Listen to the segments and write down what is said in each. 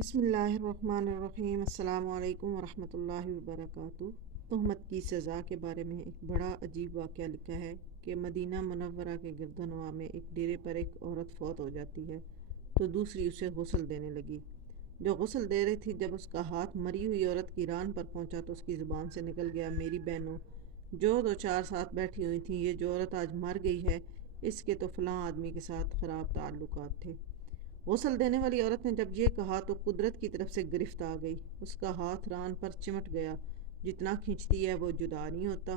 بسم اللہ الرحمن الرحیم۔ السلام علیکم ورحمۃ اللہ وبرکاتہ۔ تہمت کی سزا کے بارے میں ایک بڑا عجیب واقعہ لکھا ہے کہ مدینہ منورہ کے گرد و نواح میں ایک ڈیرے پر ایک عورت فوت ہو جاتی ہے تو دوسری اسے غسل دینے لگی۔ جو غسل دے رہی تھی، جب اس کا ہاتھ مری ہوئی عورت کی ران پر پہنچا تو اس کی زبان سے نکل گیا، میری بہنوں جو دو چار ساتھ بیٹھی ہوئی تھیں، یہ جو عورت آج مر گئی ہے، اس کے تو فلاں آدمی کے ساتھ خراب تعلقات تھے۔ غسل دینے والی عورت نے جب یہ کہا تو قدرت کی طرف سے گرفت آ گئی، اس کا ہاتھ ران پر چمٹ گیا، جتنا کھینچتی ہے وہ جدا نہیں ہوتا،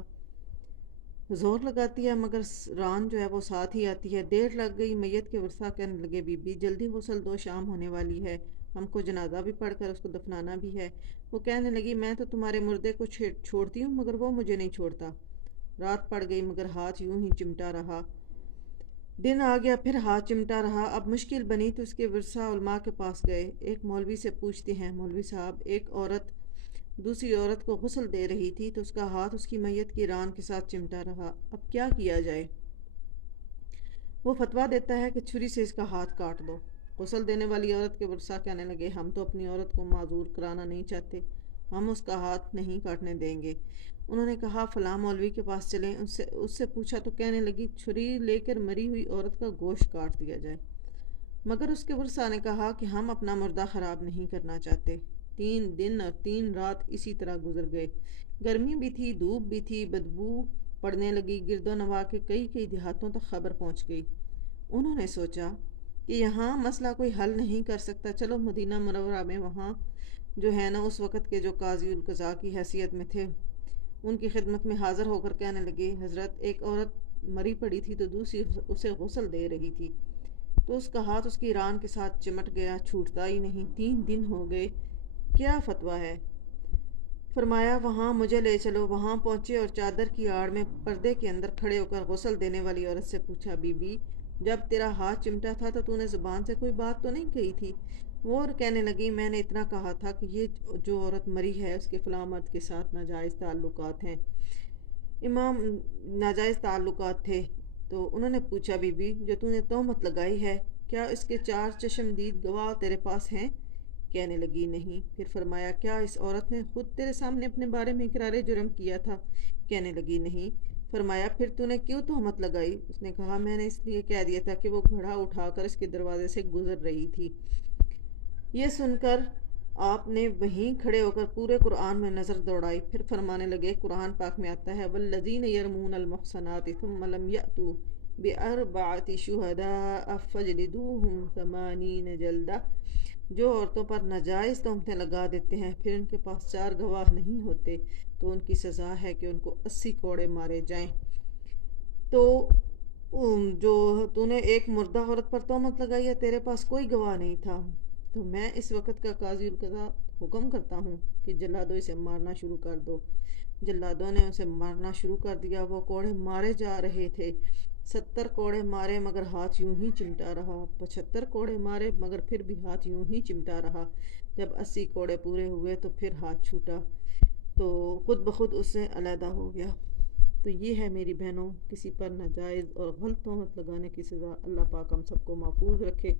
زور لگاتی ہے مگر ران جو ہے وہ ساتھ ہی آتی ہے۔ دیر لگ گئی، میت کے ورثاء کہنے لگے، بی بی جلدی غسل دو، شام ہونے والی ہے، ہم کو جنازہ بھی پڑھ کر اس کو دفنانا بھی ہے۔ وہ کہنے لگی، میں تو تمہارے مردے کو چھوڑتی ہوں مگر وہ مجھے نہیں چھوڑتا۔ رات پڑ گئی مگر ہاتھ یوں ہی چمٹا رہا، دن آ گیا پھر ہاتھ چمٹا رہا۔ اب مشکل بنی تو اس کے ورثاء علماء کے پاس گئے، ایک مولوی سے پوچھتے ہیں، مولوی صاحب، ایک عورت دوسری عورت کو غسل دے رہی تھی تو اس کا ہاتھ اس کی میت کی ران کے ساتھ چمٹا رہا، اب کیا کیا جائے؟ وہ فتویٰ دیتا ہے کہ چھری سے اس کا ہاتھ کاٹ دو۔ غسل دینے والی عورت کے ورثاء کہنے لگے، ہم تو اپنی عورت کو معذور کرانا نہیں چاہتے، ہم اس کا ہاتھ نہیں کاٹنے دیں گے۔ انہوں نے کہا، فلاں مولوی کے پاس چلیں۔ اس سے پوچھا تو کہنے لگی، چھری لے کر مری ہوئی عورت کا گوشت کاٹ دیا جائے۔ مگر اس کے ورثاء نے کہا کہ ہم اپنا مردہ خراب نہیں کرنا چاہتے۔ 3 دن اور 3 رات اسی طرح گزر گئے، گرمی بھی تھی، دھوپ بھی تھی، بدبو پڑنے لگی، گرد و نواح کے کئی دیہاتوں تک خبر پہنچ گئی۔ انہوں نے سوچا کہ یہاں مسئلہ کوئی حل نہیں کر سکتا، چلو مدینہ منورہ میں وہاں جو ہے نا اس وقت کے جو قاضی القضاء کی حیثیت میں تھے، ان کی خدمت میں حاضر ہو کر کہنے لگے، حضرت، ایک عورت مری پڑی تھی تو دوسری اسے غسل دے رہی تھی تو اس کا ہاتھ اس کی ران کے ساتھ چمٹ گیا، چھوٹتا ہی نہیں، 3 دن ہو گئے، کیا فتویٰ ہے؟ فرمایا، وہاں مجھے لے چلو۔ وہاں پہنچے اور چادر کی آڑ میں پردے کے اندر کھڑے ہو کر غسل دینے والی عورت سے پوچھا، بی بی جب تیرا ہاتھ چمٹا تھا تو نے زبان سے کوئی بات تو نہیں کہی تھی؟ وہ اور کہنے لگی، میں نے اتنا کہا تھا کہ یہ جو عورت مری ہے اس کے فلاں مرد کے ساتھ ناجائز تعلقات ہیں، امام ناجائز تعلقات تھے۔ تو انہوں نے پوچھا، بی بی جو نے تہمت لگائی ہے، کیا اس کے 4 چشمدید گواہ تیرے پاس ہیں؟ کہنے لگی، نہیں۔ پھر فرمایا، کیا اس عورت نے خود تیرے سامنے اپنے بارے میں اقرار جرم کیا تھا؟ کہنے لگی، نہیں۔ فرمایا، پھر نے کیوں تہمت لگائی؟ اس نے کہا، میں نے اس لیے کہہ دیا تھا کہ وہ گھڑا اٹھا کر اس کے دروازے سے گزر رہی تھی۔ یہ سن کر آپ نے وہیں کھڑے ہو کر پورے قرآن میں نظر دوڑائی، پھر فرمانے لگے، قرآن پاک میں آتا ہے، والذین یرمون المحصنات ثم لم یأتوا بأربعۃ شہداء فاجلدوہم 80 جلدہ، جو عورتوں پر ناجائز تہمتیں لگا دیتے ہیں پھر ان کے پاس 4 گواہ نہیں ہوتے تو ان کی سزا ہے کہ ان کو 80 کوڑے مارے جائیں۔ تو جو نے ایک مردہ عورت پر تہمت لگائی ہے، تیرے پاس کوئی گواہ نہیں تھا، تو میں اس وقت کا قاضی القضاء حکم کرتا ہوں کہ جلادو اسے مارنا شروع کر دو۔ جلادوں نے اسے مارنا شروع کر دیا، وہ کوڑے مارے جا رہے تھے، 70 کوڑے مارے مگر ہاتھ یوں ہی چمٹا رہا، 75 کوڑے مارے مگر پھر بھی ہاتھ یوں ہی چمٹا رہا، جب 80 کوڑے پورے ہوئے تو پھر ہاتھ چھوٹا تو خود بخود اس سے علیحدہ ہو گیا۔ تو یہ ہے میری بہنوں، کسی پر ناجائز اور غلط تہمت لگانے کی سزا۔ اللہ پاک ہم سب کو محفوظ رکھے۔